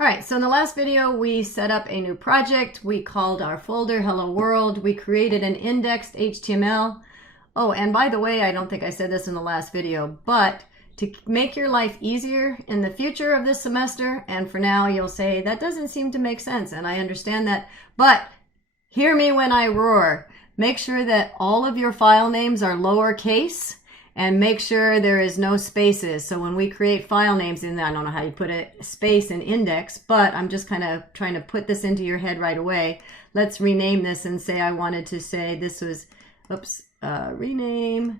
All right, so in the last video, we set up a new project. We called our folder Hello World. We created an indexed HTML. Oh, and by the way, I don't think I said this in the last video, but to make your life easier in the future of this semester, and for now you'll say, that doesn't seem to make sense, and I understand that, but hear me when I roar. Make sure that all of your file names are lowercase, and make sure there is no spaces. So when we create file names in there, I don't know how you put a space in index, but I'm just kind of trying to put this into your head right away. Let's rename this and say I wanted to say this was, rename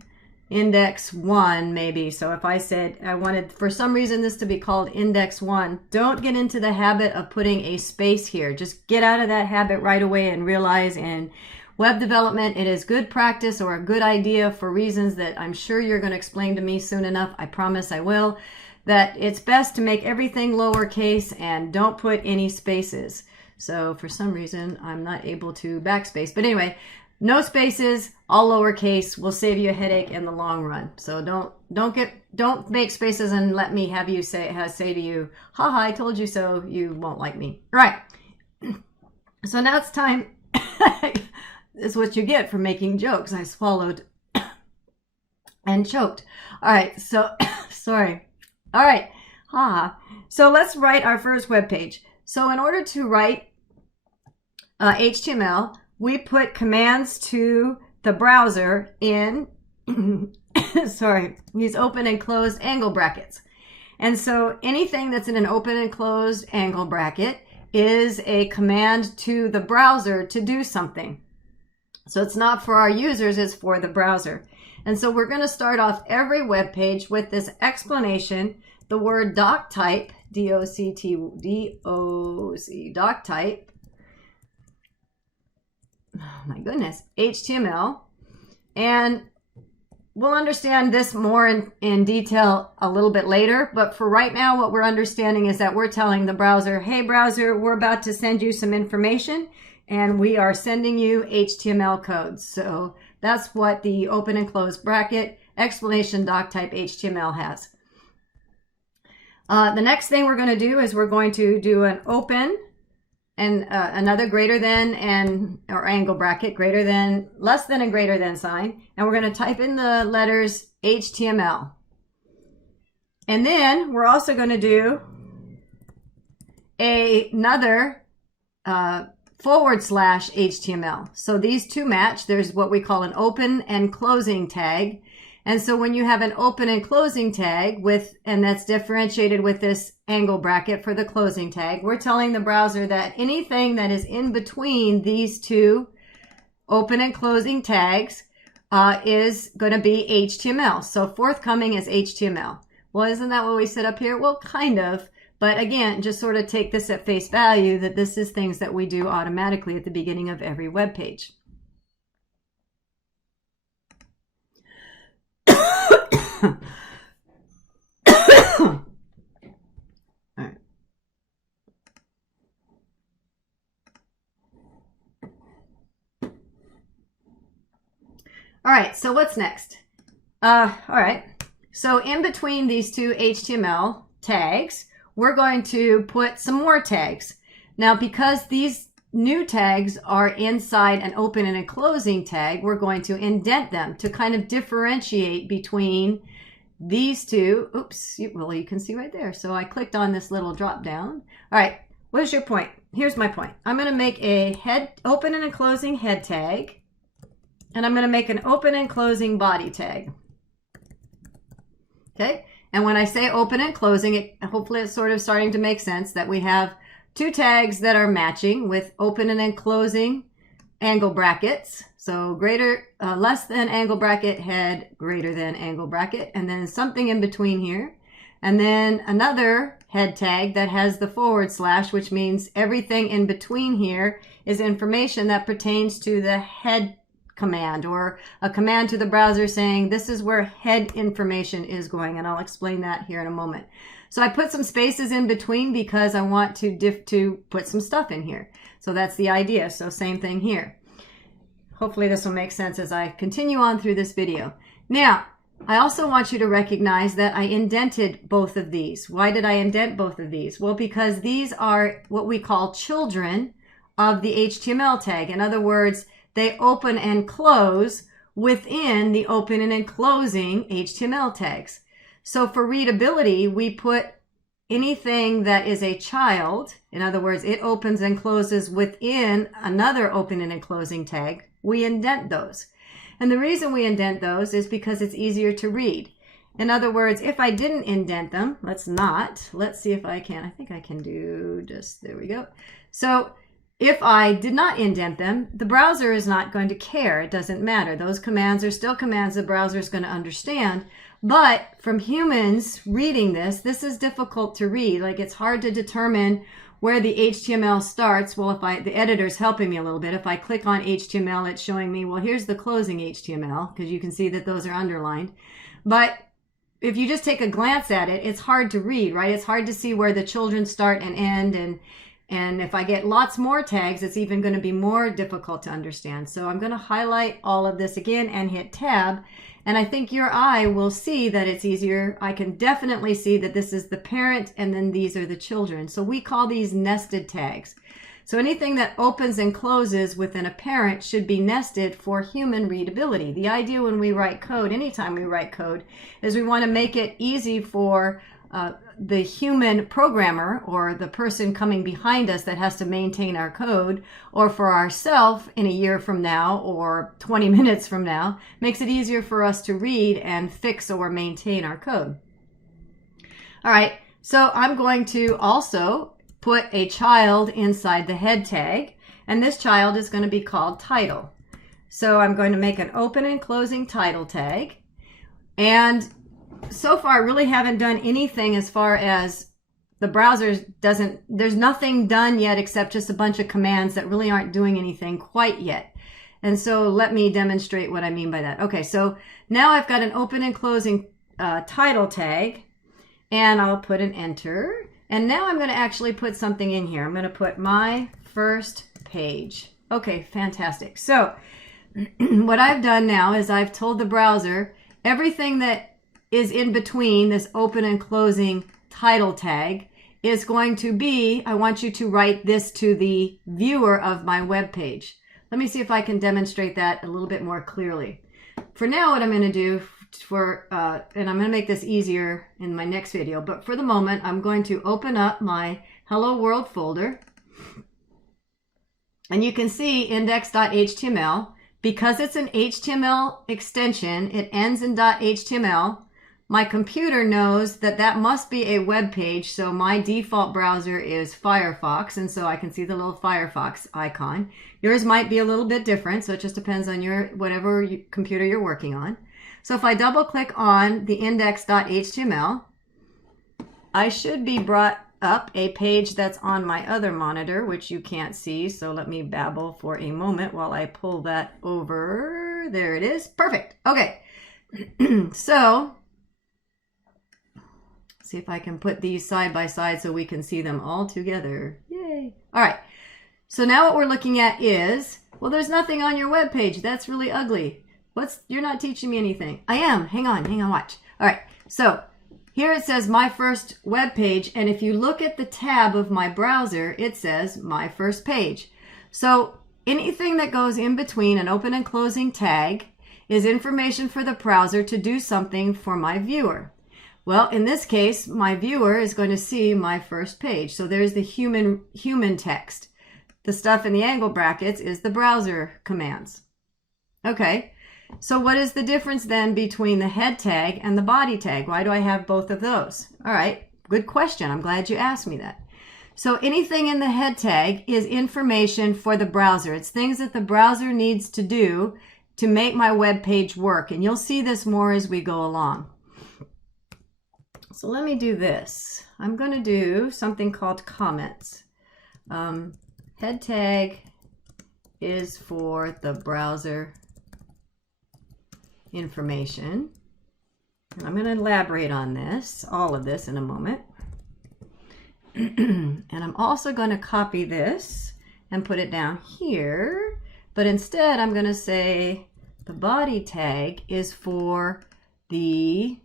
index 1 maybe. So if I said I wanted for some reason this to be called index 1, don't get into the habit of putting a space here. Just get out of that habit right away and realize in web development, it is good practice or a good idea for reasons that I'm sure you're going to explain to me soon enough. I promise I will. That it's best to make everything lowercase and don't put any spaces. So for some reason, I'm not able to backspace. But anyway, no spaces, all lowercase will save you a headache in the long run. So don't make spaces and let me have you say to you, haha, I told you so. You won't like me. All right. So now it's time. Is what you get for making jokes. I swallowed and choked. All right, so sorry. All right, so let's write our first web page. So in order to write HTML, we put commands to the browser in, sorry, use open and closed angle brackets. And so anything that's in an open and closed angle bracket is a command to the browser to do something. So it's not for our users, it's for the browser. And so we're going to start off every web page with this explanation, the word doctype, D-O-C-T-D-O-C, doctype, oh my goodness, HTML. And we'll understand this more in detail a little bit later, but for right now, what we're understanding is that we're telling the browser, hey browser, we're about to send you some information, and we are sending you HTML codes. So that's what the open and close bracket explanation doctype HTML has. The next thing we're going to do is we're going to do an open and another greater than or angle bracket, greater than, less than and greater than sign. And we're going to type in the letters HTML. And then we're also going to do another / HTML. So these two match. There's what we call an open and closing tag. And so when you have an open and closing tag and that's differentiated with this angle bracket for the closing tag, we're telling the browser that anything that is in between these two open and closing tags is going to be HTML. So forthcoming is HTML. Well, isn't that what we set up here? Well, kind of. But again, just sort of take this at face value that this is things that we do automatically at the beginning of every web page. All right. All right, so what's next? All right, so in between these two HTML tags, we're going to put some more tags. Now, because these new tags are inside an open and a closing tag, we're going to indent them to kind of differentiate between these two. Oops, well, you can see right there. So I clicked on this little drop down. All right, what is your point? Here's my point. I'm going to make a open and a closing head tag, and I'm going to make an open and closing body tag. Okay. And when I say open and closing, hopefully it's sort of starting to make sense that we have two tags that are matching with open and closing angle brackets. So less than angle bracket, head, greater than angle bracket, and then something in between here. And then another head tag that has the /, which means everything in between here is information that pertains to the head command or a command to the browser saying this is where head information is going, and I'll explain that here in a moment. So I put some spaces in between because I want to put some stuff in here. So that's the idea. So same thing here. Hopefully this will make sense as I continue on through this video. Now, I also want you to recognize that I indented both of these. Why did I indent both of these? Well, because these are what we call children of the HTML tag. In other words, they open and close within the open and closing HTML tags. So for readability, we put anything that is a child, in other words, it opens and closes within another open and closing tag, we indent those. And the reason we indent those is because it's easier to read. In other words, if I didn't indent them, let's see if I can. I think I can do just, there we go. So if I did not indent them, the browser is not going to care. It doesn't matter. Those commands are still commands the browser is going to understand. But from humans reading this is difficult to read. Like, it's hard to determine where the HTML starts. Well, the editor's helping me a little bit. If I click on HTML, it's showing me, well, here's the closing HTML, because you can see that those are underlined. But if you just take a glance at it, it's hard to read, right? It's hard to see where the children start and end. And if I get lots more tags, it's even going to be more difficult to understand. So I'm going to highlight all of this again and hit tab. And I think your eye will see that it's easier. I can definitely see that this is the parent and then these are the children. So we call these nested tags. So anything that opens and closes within a parent should be nested for human readability. The idea when we write code, anytime we write code, is we want to make it easy for the human programmer or the person coming behind us that has to maintain our code, or for ourselves in a year from now or 20 minutes from now, makes it easier for us to read and fix or maintain our code. All right, so I'm going to also put a child inside the head tag, and this child is going to be called title. So I'm going to make an open and closing title tag, and so far I really haven't done anything as far as the browser there's nothing done yet except just a bunch of commands that really aren't doing anything quite yet. And so let me demonstrate what I mean by that. Okay, so now I've got an open and closing title tag, and I'll put an enter. And now I'm going to actually put something in here. I'm going to put my first page. Okay, fantastic. So what I've done now is I've told the browser everything that is in between this open and closing title tag is going to be, I want you to write this to the viewer of my web page. Let me see if I can demonstrate that a little bit more clearly. For now, what I'm going to do and I'm going to make this easier in my next video, but for the moment, I'm going to open up my Hello World folder, and you can see index.html. Because it's an HTML extension, it ends in .html. My computer knows that that must be a web page, so my default browser is Firefox, and so I can see the little Firefox icon. Yours might be a little bit different, so it just depends on whatever computer you're working on. So if I double click on the index.html, I should be brought up a page that's on my other monitor, which you can't see, so let me babble for a moment while I pull that over. There it is. Perfect. Okay. So see if I can put these side by side so we can see them all together. Yay. All right. So now what we're looking at is, well, there's nothing on your web page. That's really ugly. You're not teaching me anything. I am. Hang on, watch. All right. So here it says my first web page, and if you look at the tab of my browser, it says my first page. So anything that goes in between an open and closing tag is information for the browser to do something for my viewer. Well, in this case, my viewer is going to see my first page. So there's the human text. The stuff in the angle brackets is the browser commands. Okay. So what is the difference then between the head tag and the body tag? Why do I have both of those? All right, good question. I'm glad you asked me that. So anything in the head tag is information for the browser. It's things that the browser needs to do to make my web page work. And you'll see this more as we go along. So let me do this. I'm going to do something called comments. Head tag is for the browser information. And I'm going to elaborate on this, all of this in a moment. And I'm also going to copy this and put it down here. But instead, I'm going to say the body tag is for the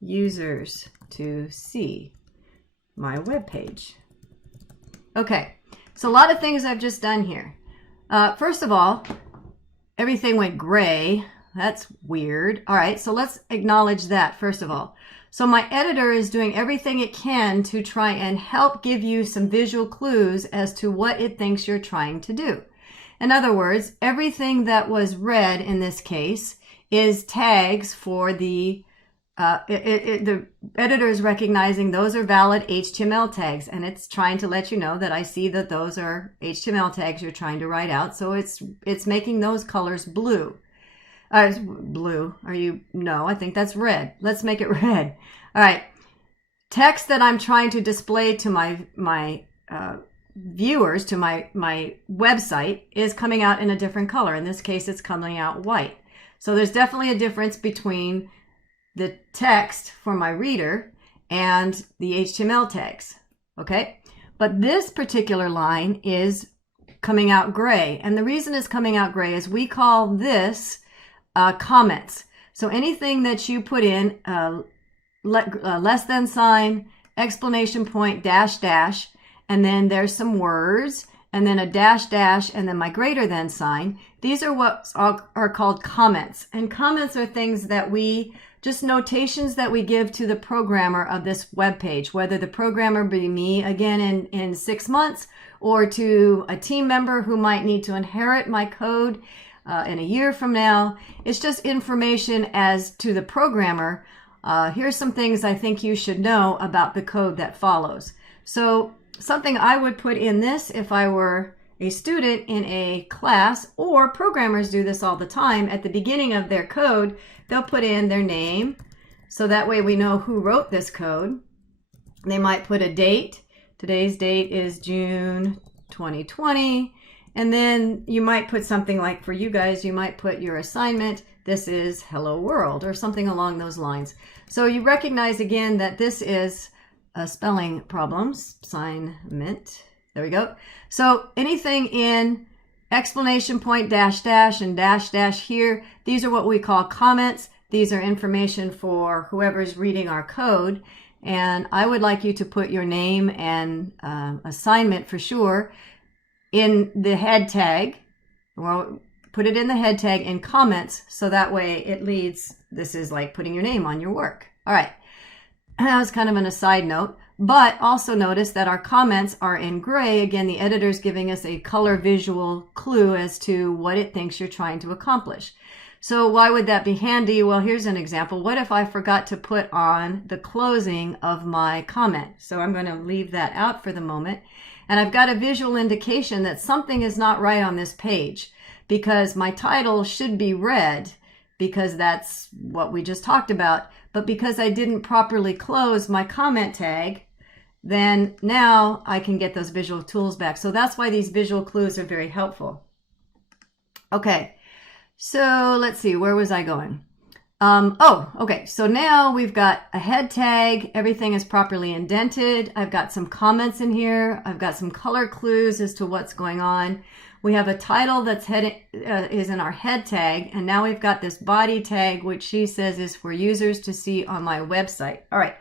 users to see my web page. Okay, so a lot of things I've just done here. First of all, everything went gray. That's weird. All right, so let's acknowledge that first of all. So my editor is doing everything it can to try and help give you some visual clues as to what it thinks you're trying to do. In other words, everything that was red in this case is tags for the editor is recognizing those are valid HTML tags, and it's trying to let you know that I see that those are HTML tags you're trying to write out. So it's making those colors blue. Blue. No, I think that's red. Let's make it red. All right. Text that I'm trying to display to my viewers, to my website, is coming out in a different color. In this case, it's coming out white. So there's definitely a difference between the text for my reader and the HTML tags. Okay. But this particular line is coming out gray. And the reason it's coming out gray is we call this comments. So anything that you put in, less than sign, exclamation point, dash, dash, and then there's some words, and then a dash, dash, and then my greater than sign. These are what are called comments. And comments are things that just notations that we give to the programmer of this web page, whether the programmer be me again in 6 months, or to a team member who might need to inherit my code in a year from now. It's just information as to the programmer. Here's some things I think you should know about the code that follows. So something I would put in this if I were a student in a class, or programmers do this all the time at the beginning of their code, they'll put in their name. So that way we know who wrote this code. They might put a date. Today's date is June 2020. And then you might put something like, for you guys, you might put your assignment, this is Hello World, or something along those lines. So you recognize again that this is a spelling problems, assignment. There we go. So anything in exclamation point, dash, dash, and dash, dash here, these are what we call comments. These are information for whoever's reading our code. And I would like you to put your name and assignment for sure in the head tag. Well, put it in the head tag in comments, so that way it leads. This is like putting your name on your work. All right. That was kind of an aside note, but also notice that our comments are in gray. Again, the editor's giving us a color visual clue as to what it thinks you're trying to accomplish. So why would that be handy? Well, here's an example. What if I forgot to put on the closing of my comment? So I'm going to leave that out for the moment. And I've got a visual indication that something is not right on this page, because my title should be red because that's what we just talked about. But because I didn't properly close my comment tag, then now I can get those visual tools back. So that's why these visual clues are very helpful. Okay, so let's see, where was I going? Okay, so now we've got a head tag. Everything is properly indented. I've got some comments in here. I've got some color clues as to what's going on. We have a title that's is in our head tag, and now we've got this body tag, which she says is for users to see on my website. All right,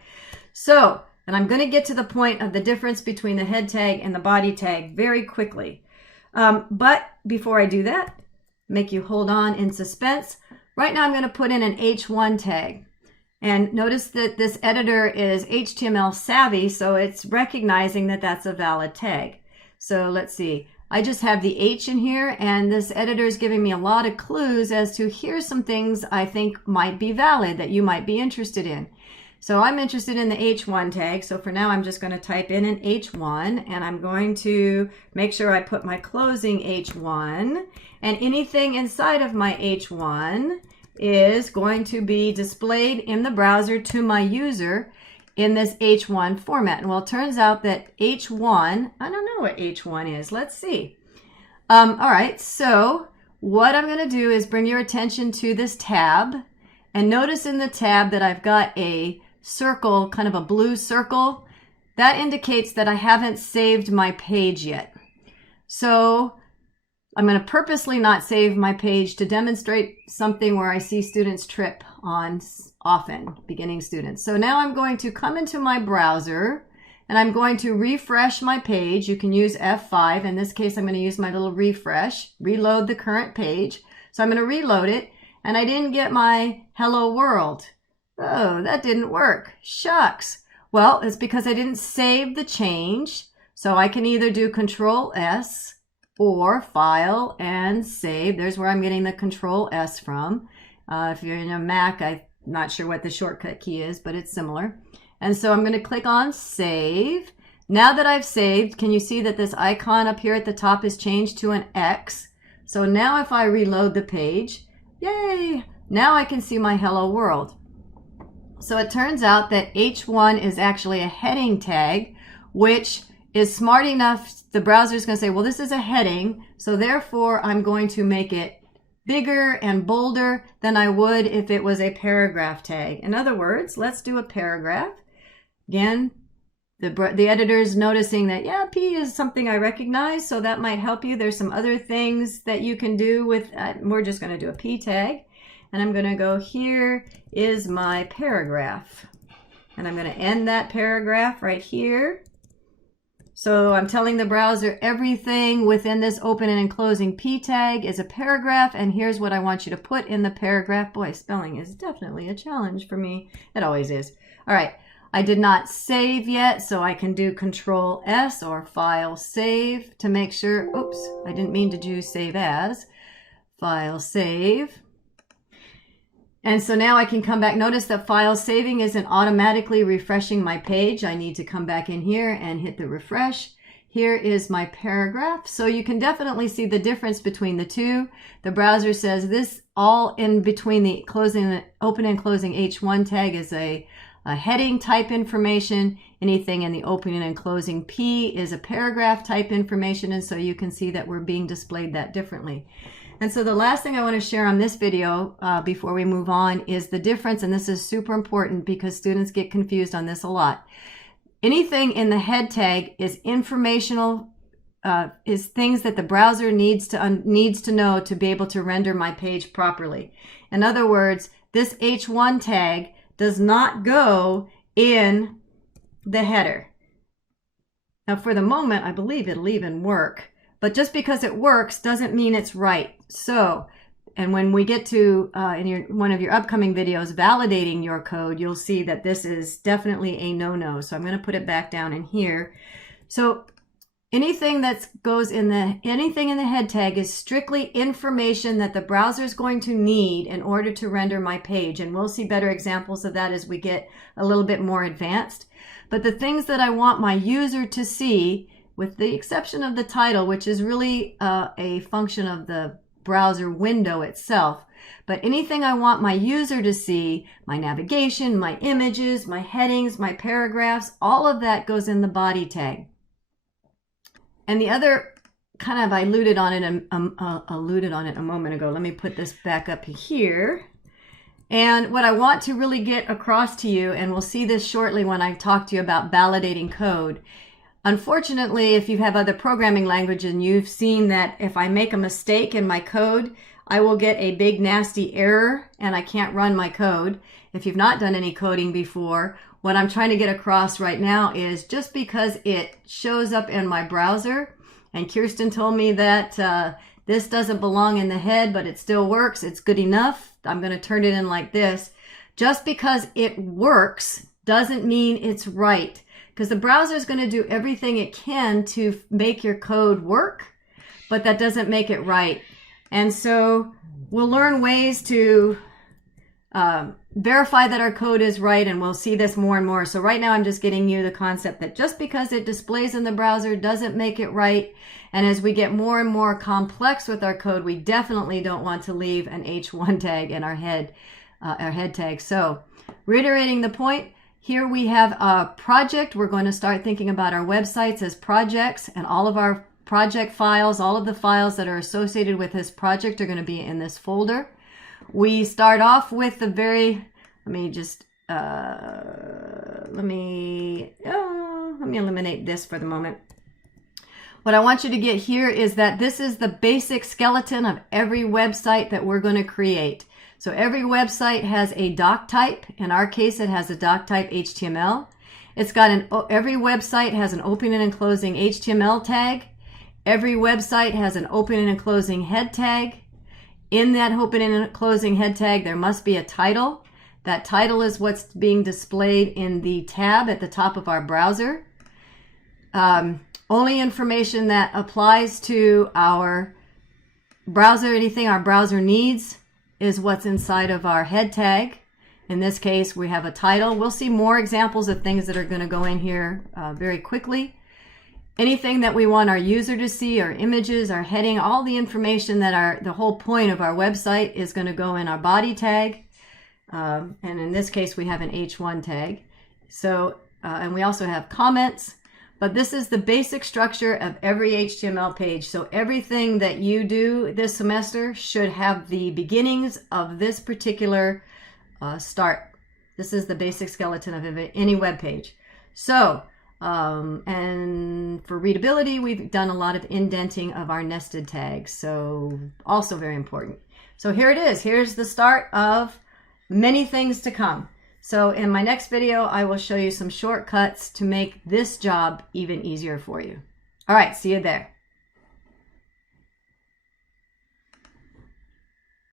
so, and I'm going to get to the point of the difference between the head tag and the body tag very quickly. But before I do that, make you hold on in suspense. Right now I'm going to put in an H1 tag. And notice that this editor is HTML savvy, so it's recognizing that that's a valid tag. So let's see. I just have the H in here, and this editor is giving me a lot of clues as to here's some things I think might be valid that you might be interested in. So I'm interested in the H1 tag. So for now, I'm just going to type in an H1, and I'm going to make sure I put my closing H1, and anything inside of my H1 is going to be displayed in the browser to my user in this H1 format. And well, it turns out that H1, I don't know what H1 is. Let's see. All right, so what I'm going to do is bring your attention to this tab, and notice in the tab that I've got a circle, kind of a blue circle. That indicates that I haven't saved my page yet. So I'm going to purposely not save my page to demonstrate something where I see students trip on often, beginning students. So now I'm going to come into my browser and I'm going to refresh my page. You can use F5. In this case, I'm going to use my little refresh, reload the current page. So I'm going to reload it, and I didn't get my hello world. Oh, that didn't work. Shucks. Well, it's because I didn't save the change. So I can either do Control S or File and Save. There's where I'm getting the Control S from. If you're in a Mac, I'm not sure what the shortcut key is, but it's similar. And so I'm going to click on Save. Now that I've saved, can you see that this icon up here at the top is changed to an X? So now if I reload the page, yay! Now I can see my hello world. So it turns out that H1 is actually a heading tag, which is smart enough, the browser is going to say, well, this is a heading, so therefore I'm going to make it bigger and bolder than I would if it was a paragraph tag. In other words, let's do a paragraph. Again, the editor is noticing that, yeah, P is something I recognize, so that might help you. There's some other things that you can do with, we're just going to do a P tag. And I'm going to go, here is my paragraph. And I'm going to end that paragraph right here. So I'm telling the browser everything within this opening and closing P tag is a paragraph, and here's what I want you to put in the paragraph. Boy, spelling is definitely a challenge for me. It always is. All right, I did not save yet, so I can do Control S or File Save to make sure. Oops, I didn't mean to do Save As. File Save. And so now I can come back. Notice that file saving isn't automatically refreshing my page. I need to come back in here and hit the refresh. Here is my paragraph. So you can definitely see the difference between the two. The browser says this all in between the open and closing H1 tag is a heading type information. Anything in the opening and closing P is a paragraph type information. And so you can see that we're being displayed that differently. And so the last thing I want to share on this video before we move on is the difference, and this is super important because students get confused on this a lot. Anything in the head tag is informational, is things that the browser needs to know to be able to render my page properly. In other words, this H1 tag does not go in the header. Now for the moment, I believe it'll even work. But just because it works doesn't mean it's right. So, and when we get to in one of your upcoming videos validating your code, you'll see that this is definitely a no-no. So I'm going to put it back down in here. So anything that goes in anything in the head tag is strictly information that the browser is going to need in order to render my page. And we'll see better examples of that as we get a little bit more advanced. But the things that I want my user to see, with the exception of the title, which is really a function of the browser window itself. But anything I want my user to see, my navigation, my images, my headings, my paragraphs, all of that goes in the body tag. And the other, kind of I alluded on it a moment ago. Let me put this back up here. And what I want to really get across to you, and we'll see this shortly when I talk to you about validating code. Unfortunately, if you have other programming language and you've seen that if I make a mistake in my code, I will get a big nasty error and I can't run my code. If you've not done any coding before, what I'm trying to get across right now is just because it shows up in my browser, and Kirsten told me that this doesn't belong in the head, but it still works, it's good enough, I'm going to turn it in like this. Just because it works doesn't mean it's right. Because the browser is going to do everything it can to make your code work, but that doesn't make it right. And so we'll learn ways to verify that our code is right, and we'll see this more and more. So right now I'm just getting you the concept that just because it displays in the browser doesn't make it right. And as we get more and more complex with our code, we definitely don't want to leave an H1 tag in our head tag. So reiterating the point, here we have a project. We're going to start thinking about our websites as projects, and all of our project files, all of the files that are associated with this project are going to be in this folder. We start off with the very, let me eliminate this for the moment. What I want you to get here is that this is the basic skeleton of every website that we're going to create. So every website has a doc type. In our case, it has a doc type HTML. It's got every website has an opening and closing HTML tag. Every website has an opening and closing head tag. In that opening and closing head tag, there must be a title. That title is what's being displayed in the tab at the top of our browser. Only information that applies to our browser, anything our browser needs, is what's inside of our head tag. In this case, we have a title. We'll see more examples of things that are going to go in here very quickly. Anything that we want our user to see, our images, our heading, all the information that the whole point of our website is going to go in our body tag. And in this case, we have an H1 tag. So, and we also have comments. But this is the basic structure of every HTML page. So everything that you do this semester should have the beginnings of this particular start. This is the basic skeleton of any web page. So, and for readability, we've done a lot of indenting of our nested tags. So also very important. So here it is. Here's the start of many things to come. So in my next video, I will show you some shortcuts to make this job even easier for you. All right, see you there.